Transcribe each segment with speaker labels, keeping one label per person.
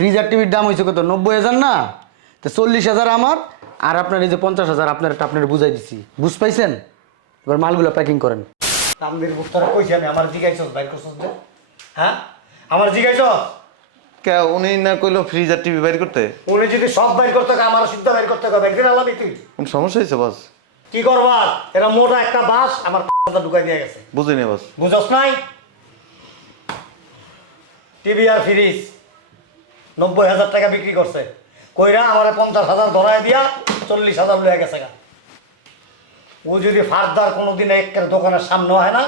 Speaker 1: Fridge আর টিভির দাম হয়েছে কত? নব্বই হাজার না? তো চল্লিশ হাজার আমার আর আপনার এই যে পঞ্চাশ হাজার আপনার একটা আপনার বুঝাই দিছি। বুঝ পাইছেন? এবার মালগুলো প্যাকিং করেন।
Speaker 2: তামদের বুঝতে কইছি আমি আমার জিগাইছস বাইর করছস যে হ্যাঁ? আমার জিগাইছস?
Speaker 3: কে উনি না কইলো ফ্রিজ আর টিভি বাইর করতে?
Speaker 2: উনি যদি সব বাইর করতে হয় আমার সিদ্ধ বাইর করতে হবে একদিন আলাবি তুই।
Speaker 3: কোন সমস্যা হয়েছে বস।
Speaker 2: কি করবা এরা মোটা একটা বাস আমার ঢুকাই দিয়ে গেছে।
Speaker 3: বুঝিনি বস।
Speaker 2: বুঝস নাই? টিভি আর ফ্রিজ। নব্বই হাজার টাকা বিক্রি করছে। কইরা আমার পঞ্চাশ হাজার ধরায় দিয়া চল্লিশ হাজার লয়ে গেছে গা। ও যদি ফার্দার কোনো দিন একটা দোকানের সামনে হয় না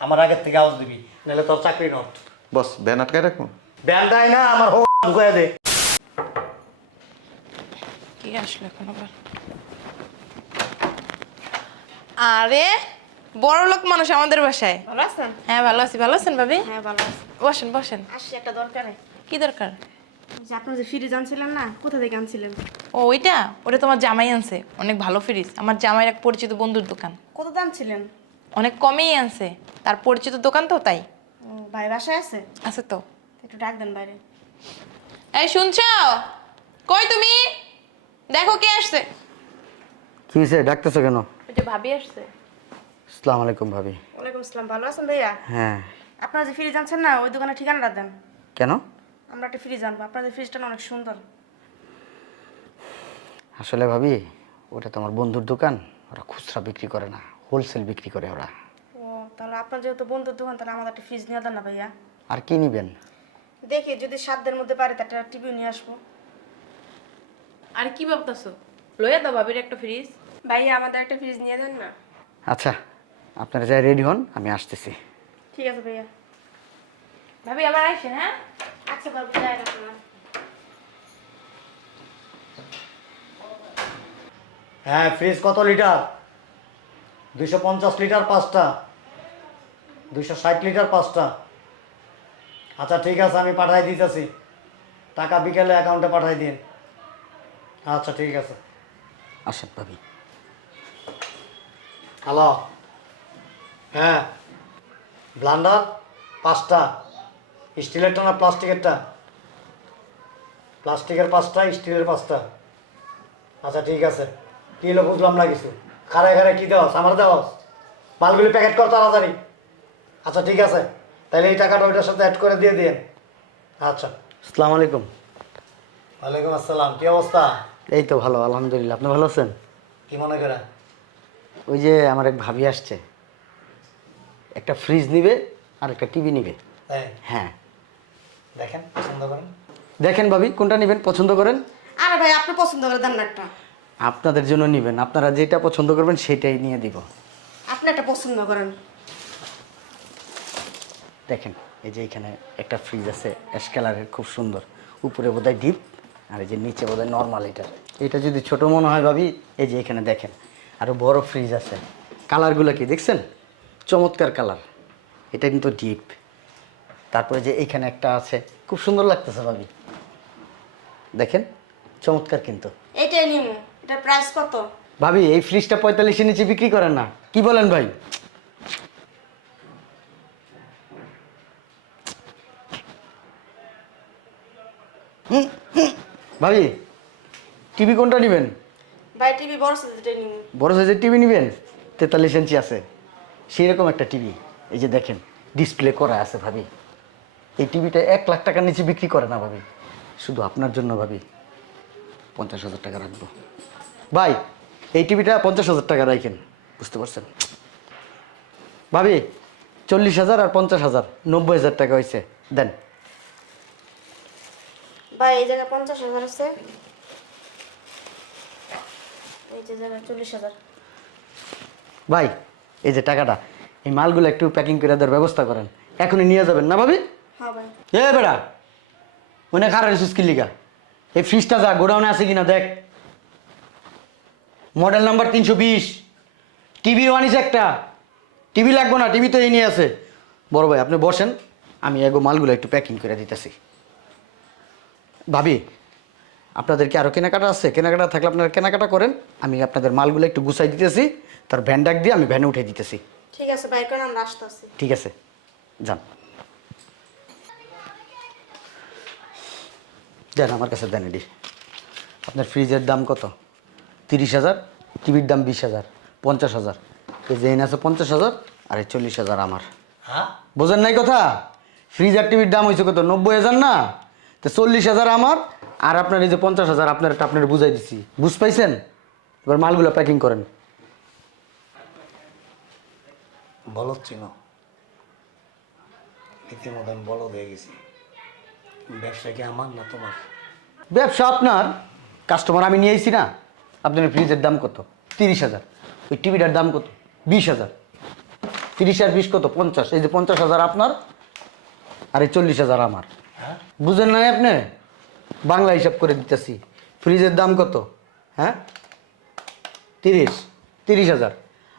Speaker 2: আমার আগের থেকে আওয়াজ দিবি নাহলে তোর চাকরি নট
Speaker 3: বস ভ্যান আটকায় রাখুন
Speaker 2: ব্যান্ডাই না আমার হো ঢুকাই দে।
Speaker 4: কি আসলো এখন আবার? আরে বড় লোক মানুষ আমাদের বাসায়।
Speaker 5: ভালো আছেন?
Speaker 4: হ্যাঁ ভালো আছি। ভালো আছেন ভাবি?
Speaker 5: হ্যাঁ ভালো আছি।
Speaker 4: বসেন বসেন।
Speaker 5: আসছি একটা দরকারে।
Speaker 4: কি দরকার?
Speaker 5: যে আপনার যে ফ্রিজ আনছিলেন না কোথা থেকে আনছিলেন?
Speaker 4: ও ওইটা? ওটা তোমার জামাই আনছে। অনেক ভালো ফ্রিজ। আমার জামাইয়ের এক পরিচিত বন্ধুর দোকান।
Speaker 5: কত দাম ছিলেন
Speaker 4: অনেক কমেই আনছে। তার পরিচিত দোকান তো তাই।
Speaker 5: ও ভাই বাসায় আছে?
Speaker 4: আছে তো।
Speaker 5: একটু ডাক দেন বাইরে।
Speaker 4: এই শুনছো? কই তুমি? দেখো কে আসছে।
Speaker 1: কি হয়েছে ডাকতেছো কেন?
Speaker 4: ওই যে ভাবি আসছে।
Speaker 1: আসসালামু আলাইকুম ভাবি।
Speaker 5: ওয়ালাইকুম আসসালাম। ভালো আছেন ভাইয়া?
Speaker 1: হ্যাঁ।
Speaker 5: আপনারা যে ফ্রিজ আনছেন না ওই দোকানে ঠিকানাটা দেন।
Speaker 1: কেন?
Speaker 5: আমরা একটা ফ্রিজ আনব। আপনাদের ফ্রিজটা না অনেক সুন্দর।
Speaker 1: আসলে ভাবি ওটা তো আমার বন্ধুর দোকান ওরা খুচরা বিক্রি করে না হোলসেল বিক্রি করে ওরা।
Speaker 5: ও তাহলে আপনার যেহেতু বন্ধুর দোকান তাহলে আমাদের একটা ফ্রিজ নিয়ে দেন না ভাইয়া।
Speaker 1: আর কি নিবেন?
Speaker 5: দেখি যদি সাতদের মধ্যে পারে তা একটা টিভি নিয়ে আসব।
Speaker 4: আর কি ভাবতেছো? লইয়া দাও ভাবির একটা ফ্রিজ
Speaker 5: ভাইয়া আমাদের একটা ফ্রিজ নিয়ে দেন না।
Speaker 1: আচ্ছা আপনারা যাই রেডি হন আমি আসতেছি।
Speaker 5: ঠিক আছে ভাইয়া।
Speaker 4: ভাবি আবার আসেন হ্যাঁ?
Speaker 5: আচ্ছা বাবু যাই আপনার
Speaker 2: হ্যাঁ ফ্রিজ কত লিটার? দুইশো পঞ্চাশ লিটার পাঁচটা। দুইশো ষাট লিটার পাঁচটা। আচ্ছা ঠিক আছে আমি পাঠাই দিতেছি। টাকা বিকেলে অ্যাকাউন্টে পাঠাই দিন। আচ্ছা ঠিক আছে।
Speaker 1: আসেন ভাবি।
Speaker 2: হ্যালো হ্যাঁ। ব্লান্ডার? পাঁচটা। স্টিলেরটা না প্লাস্টিকেরটা। প্লাস্টিকের পাঁচটা স্টিলের পাঁচটা। আচ্ছা ঠিক আছে। কী হলো বুঝলাম না কিছু। খারায় খারায় কী দেওয়াস? আমার দেওয়াস? মালগুলি প্যাকেট কর তাড়াতাড়ি। আচ্ছা ঠিক আছে। তাহলে এই টাকাটা ওইটার সাথে অ্যাড করে দিয়ে দিন আচ্ছা।
Speaker 1: আসসালামু আলাইকুম।
Speaker 2: ওয়ালাইকুম আসসালাম। কী অবস্থা?
Speaker 1: এই তো ভালো আলহামদুলিল্লাহ। আপনি ভালো আছেন?
Speaker 2: কী মনে করে?
Speaker 1: ওই যে আমার এক ভাবি আসছে। একটা ফ্রিজ নিবে আর একটা টিভি নিবে।
Speaker 2: হ্যাঁ।
Speaker 1: হ্যাঁ।
Speaker 2: দেখেন পছন্দ করেন?
Speaker 1: দেখেন ভাবি কোনটা নেবেন? পছন্দ করেন?
Speaker 5: আরে ভাই আপনি পছন্দ করে দেন না একটা।
Speaker 1: আপনাদের জন্য নেবেন। আপনারা যেটা পছন্দ করবেন সেটাই নিয়ে দিব।
Speaker 5: আপনি একটা পছন্দ করেন।
Speaker 1: দেখেন এই যে এখানে একটা ফ্রিজ আছে অ্যাশ কালারের খুব সুন্দর। উপরে বোধহয় ডিপ আর এই যে নিচে বোধহয় নর্মাল এটার। এটা যদি ছোট মনে হয় ভাবি এই যে এখানে দেখেন আরও বড় ফ্রিজ আছে। কালারগুলো কি দেখছেন? চমৎকার কালার এটা কিন্তু ডিপ তারপরে যে এইখানে একটা আছে। খুব সুন্দর লাগতেছে ভাবি। দেখেন চমৎকার কিন্তু।
Speaker 5: এইটাই নিমু এটার প্রাইস কত?
Speaker 1: ভাবি এই ফ্রিজটা পঁয়তাল্লিশের নিচে বিক্রি করেন না। কি বলেন ভাই। ভাবি টিভি কোনটা নেবেন?
Speaker 5: ভাই টিভি বড় সাইজেরটাই নিমু।
Speaker 1: বড় সাইজের টিভি নেবেন? তেতাল্লিশ ইঞ্চি আছে। সেই রকম একটা টিভি এই যে দেখেন ডিসপ্লে করা আছে ভাবি। এই টিভিটা এক লাখ টাকার নিচে বিক্রি করে না ভাবি। শুধু আপনার জন্য ভাবি। পঞ্চাশ হাজার টাকা রাখব। ভাই এই টিভিটা পঞ্চাশ হাজার টাকা রাখেন। বুঝতে পারছেন? ভাবি চল্লিশ হাজার আর পঞ্চাশ হাজার নব্বই হাজার টাকা হয়েছে। দেন।
Speaker 5: ভাই এই জায়গায় পঞ্চাশ হাজার আছে। এই যে জায়গায় চল্লিশ হাজার।
Speaker 1: ভাই এই যে টাকাটা এই মালগুলো একটু প্যাকিং করে দেওয়ার ব্যবস্থা করেন। এখনই নিয়ে যাবেন না ভাবি? এ বেড়া খারাপ সুস্কি লিগা? এই ফ্রিজটা যা গোডাউনে আছে কিনা দেখ। মডেল নাম্বার তিনশো বিশ। টিভি আনিস একটা। টিভি লাগবে না টিভি তো এই নিয়ে আছে। বড় ভাই আপনি বসেন। আমি এগো মালগুলো একটু প্যাকিং করে দিতেছি। ভাবি আপনাদের কি আরও কেনাকাটা আছে? কেনাকাটা থাকলে আপনারা কেনাকাটা করেন। আমি আপনাদের মালগুলো একটু গুছাই দিতেছি। তার ভ্যান ডাক দিয়ে আমি ভ্যানে উঠে দিতেছি।
Speaker 5: ঠিক আছে ভাই করেন আমরা আসতে আসি
Speaker 1: ঠিক আছে যান। দেন আমার কাছে দেন এটি। আপনার ফ্রিজের দাম কত? তিরিশ হাজার টিভির দাম বিশ হাজার পঞ্চাশ হাজার। এই যে আছে পঞ্চাশ হাজার আর এই চল্লিশ হাজার আমার।
Speaker 2: হ্যাঁ?
Speaker 1: বোঝেন নাই কথা? ফ্রিজ আর টিভির দাম হয়েছে কত? নব্বই হাজার না? তো চল্লিশ হাজার আমার আর আপনার এই যে পঞ্চাশ হাজার আপনার একটা আপনার বুঝাই দিচ্ছি বুঝ পাইছেন? এবার মালগুলো প্যাকিং করেন।
Speaker 2: বলদ চিনো। ইতিমধ্যে আমি বলদ হয়ে গেছি। ব্যবসা কি আমার না তোমার?
Speaker 1: ব্যবসা আপনার? কাস্টমার আমি নিয়ে এসেছি না। আপনার ফ্রিজের দাম কত? তিরিশ হাজার। ওই টিভিটার দাম কত? বিশ হাজার। তিরিশ আর বিশ কত? পঞ্চাশ। এই যে পঞ্চাশ হাজার আপনার আর এই চল্লিশ হাজার আমার।
Speaker 2: হ্যাঁ?
Speaker 1: বুঝেন নাই আপনি? বাংলা হিসাব করে দিতেছি। ফ্রিজের দাম কত? হ্যাঁ? তিরিশ। তিরিশ হাজার।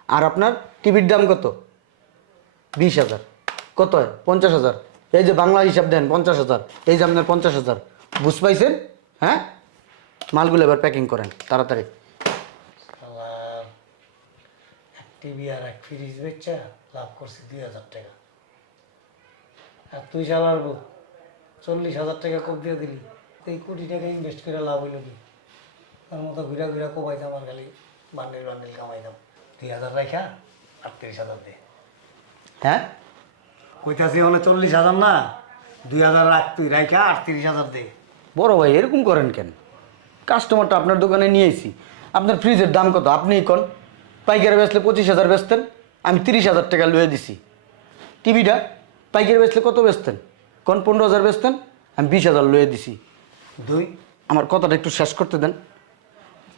Speaker 1: আর আপনার টিভির দাম কত? বিশ হাজার। কত হয়? পঞ্চাশ হাজার। এই যে বাংলা হিসাব দেন পঞ্চাশ হাজার। এই যে আপনার পঞ্চাশ হাজার। বুঝ পাইছেন? হ্যাঁ? মালগুলো এবার প্যাকিং করেন তাড়াতাড়ি।
Speaker 2: টিভি আর এক ফ্রিজ বেচা লাভ করছি দুই হাজার টাকা। আর তুই চালার বউ চল্লিশ হাজার টাকা কব দিয়ে দিলি এই কোটি টাকা ইনভেস্ট করে লাভ হইল কি? তার মতো ঘুরা ঘুরা কোবাইতাম আর খালি বান্ডিল বান্ডিল কামাইতাম। দুই হাজার রাখা আটত্রিশ হাজার দে।
Speaker 1: হ্যাঁ?
Speaker 2: কইতাছি হলে চল্লিশ হাজার না দুই হাজার রাখ তুই রাখা আটত্রিশ হাজার দে।
Speaker 1: বড় ভাই এরকম করেন কেন? কাস্টমারটা আপনার দোকানে নিয়ে এসি আপনার ফ্রিজের দাম কত? আপনিই কন। পাইকারি বেচলে পঁচিশ হাজার বেচতেন আমি তিরিশ হাজার টাকা লুয়ে দিছি। টিভিটা পাইকারি বেচলে কত বেচতেন? কোন পনেরো হাজার বেচতেন আমি বিশ হাজার লুয়ে দিছি।
Speaker 2: দুই।
Speaker 1: আমার কথাটা একটু শেষ করতে দেন।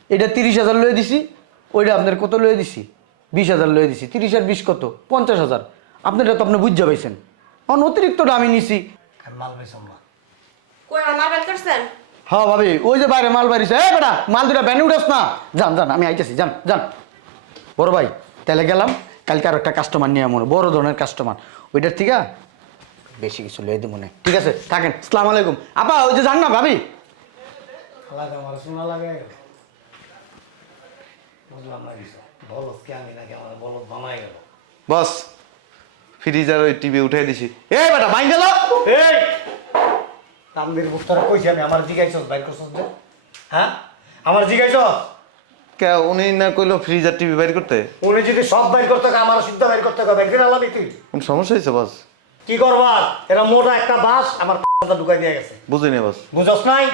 Speaker 1: এটা তিরিশ হাজার লয়ে দিছি ওইটা আপনার কত লয়ে দিছি? বিশ হাজার লয়ে দিছি। তিরিশ আর বিশ কত? পঞ্চাশ হাজার। আপনারটা তো আপনি বুঝতে পাইছেন। অন অতিরিক্তটা আমি নিছি।
Speaker 2: মাল বেচম না।
Speaker 5: কই আমার মাল করছেন?
Speaker 1: হ্যাঁ ভাবি ওই যে বাইরে মাল বাড়িছে এ বেটা মাল দুটা ব্যানে উঠাস না। যান যান আমি আইতেছি যান যান। বড় ভাই তাহলে গেলাম। কালকে আরও একটা কাস্টমার নিয়ে মনে বড় ধরনের কাস্টমার ওইটার থেকে বেশি কিছু লয়ে দিব মনে ঠিক আছে থাকেন। সালাম আলাইকুম। আপা ওই যে যান না ভাবি।
Speaker 2: না
Speaker 3: বস ফ্রিজ আর ওই টিভি উঠাই দিছি।
Speaker 1: এ বেটা বাইন গেল?
Speaker 2: এই! তামদের বুস্টার কইছি আমি আমার জিগাইছস বাইর করছস যে হ্যাঁ? আমার জিগাইছস?
Speaker 3: কে উনি না কইলো ফ্রিজ আর টিভি বাইর করতে?
Speaker 2: উনি যদি সব বাইর করতে আমার সিদ্ধ বাইর করতে হবে একদিন আলাবি তুই।
Speaker 3: কোন সমস্যা হয়েছে বস।
Speaker 2: কি করবা? এরা মোটা একটা বাস আমার ঢুকাই দিয়ে গেছে।
Speaker 3: বুঝিনি বস।
Speaker 2: বুঝস নাই?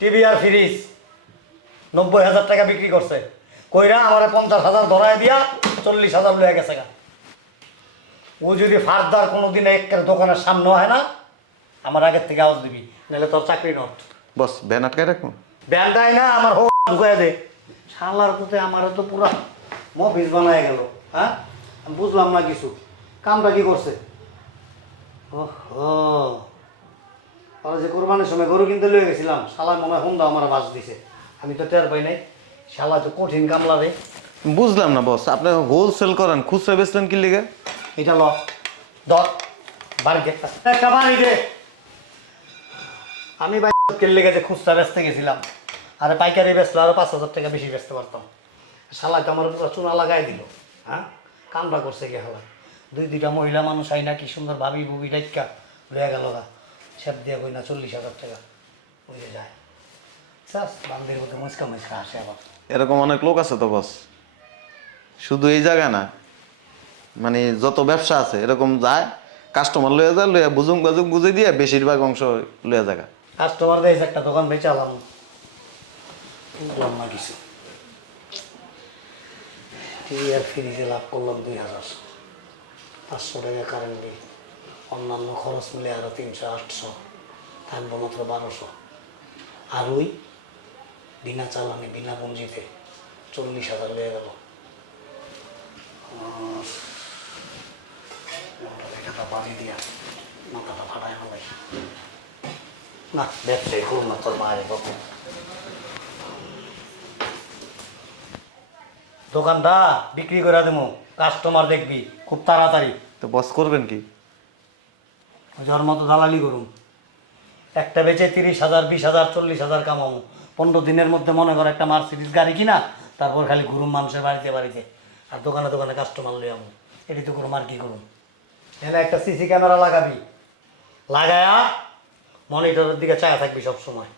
Speaker 2: টিভি আর ফ্রিজ। নব্বই হাজার টাকা বিক্রি করছে। কইরা আমার পঞ্চাশ হাজার ধরায় দিয়া চল্লিশ হাজার লয়ে গেছে গা। ও যদি ফার্দার কোনো দিন একটা দোকানের সামনে হয় না আমার আগের থেকে আওয়াজ দিবি নাহলে তোর চাকরি নট
Speaker 3: বস ভ্যান আটকায় রাখুন
Speaker 2: ব্যান্ডাই না আমার হো ঢুকাই দে। শালার কোথায় আমার তো পুরা মফিস বানায় গেল হ্যাঁ? আমি বুঝলাম না কিছু। কামটা কি করছে? ওহ। যে কোরবানির সময় গরু কিনতে লয়ে গেছিলাম শালা মনে হয় হুন্দা আমার বাস দিছে। আমি তো টের পাই নাই শালা তো কঠিন কামলা রে।
Speaker 3: বুঝলাম না বস আপনি হোলসেল করেন খুচরা বেচলেন কি লিগে?
Speaker 2: এটা ল। দর বাড়িতে একটা বাড়ি দে। আমি বাইকের লেগে যে খুচরা বেচতে গেছিলাম আরে পাইকারি বেচলো আরও পাঁচ হাজার টাকা বেশি বেচতে পারতাম। শালা তো আমার পুরো চুনা লাগাই দিল হ্যাঁ? কামটা করছে কি হালা দুই দুইটা মহিলা মানুষ আই না কি সুন্দর ভাবি বুবি ডাইকা লয়ে গেল গা। সেপ দিয়ে কই না চল্লিশ হাজার টাকা। বুঝে যায়। চাস বান্দের মধ্যে মুচকা মুচকা আসে আবার।
Speaker 3: এরকম অনেক লোক আছে তো বস শুধু এই জায়গা না মানে যত ব্যবসা আছে, এরকম যায় কাস্টমার লয়ে যায় লইয়া বুঝুং বাজুং বুঝে দিয়ে বেশিরভাগ অংশ লইয়া জায়গা
Speaker 2: কাস্টমার দেয় একটা দোকান বেচালাম বুঝলাম না কিছু। আর ফ্রিজে লাভ করলাম দুই হাজার। পাঁচশো টাকা কারেন্ট বিল অন্যান্য খরচ মিলে আরও তিনশো, আটশো। থাকব মাত্র বারোশো। আর ওই বিনা চালানে, বিনা পুঁজিতে চল্লিশ হাজার লেগে গেল। পানি দিয়া মাথাটা ফাটায় ফেলাই না ব্যবসায়ী করুন না তোর মায়ের বাবু দোকানটা বিক্রি করে দেবো। কাস্টমার দেখবি খুব তাড়াতাড়ি।
Speaker 3: তো বস করবেন কি?
Speaker 2: যার মতো দালালি করুন। একটা বেচে তিরিশ হাজার বিশ হাজার চল্লিশ হাজার কামাবো। পনেরো দিনের মধ্যে মনে করো একটা মার্সিডিস গাড়ি কিনা তারপর খালি ঘুরুম মানুষের বাড়িতে বাড়িতে। আর দোকানে দোকানে কাস্টমার লই আমো এটি তো করুম আর কি করুন এখানে একটা সিসি ক্যামেরা লাগাবি। লাগায়া মনিটরের দিকে চায়া থাকবি সব সময়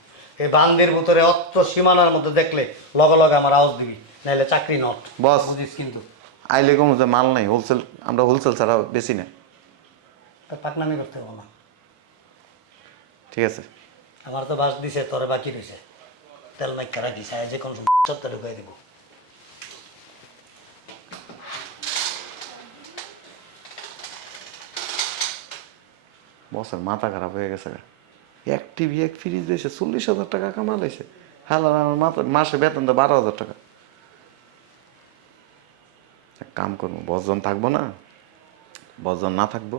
Speaker 2: এই বান্দির ভিতরে অত সীমানার মধ্যে দেখলে লগে লগে আমার আওয়াজ দিবি নাহলে চাকরি নট
Speaker 3: বস।
Speaker 2: বুঝিস কিন্তু।
Speaker 3: আইলে কম যে মাল নাই হোলসেল আমরা হোলসেল ছাড়া বেশি না।
Speaker 2: পাকনামি করতে পারব না।
Speaker 3: ঠিক আছে।
Speaker 2: আমার তো বাস দিছে তোরে বাকি রয়েছে তেল মাইকা রাখিস আয় যে কোন সত্তর ঢুকাই দিব।
Speaker 3: বসের মাথা খারাপ হয়ে গেছে। এক টিভি এক ফ্রিজ দিয়েছে চল্লিশ হাজার টাকা কামালাইছে। হ্যাঁ আমার মাথা মাসে বেতন তো বারো হাজার টাকা। এক কাম করব বজন থাকব না। বজন না থাকব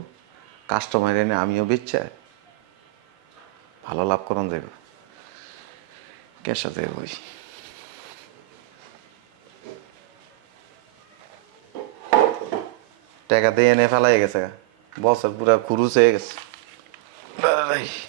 Speaker 3: কাস্টমার এনে আমিও বেচছে ভালো লাভ করন যাইব কেসা যাইব ওই টাকা দিয়ে এনে ফেলাই গেছে গা। বসের পুরা খুরুচ হয়ে গেছে। Ai.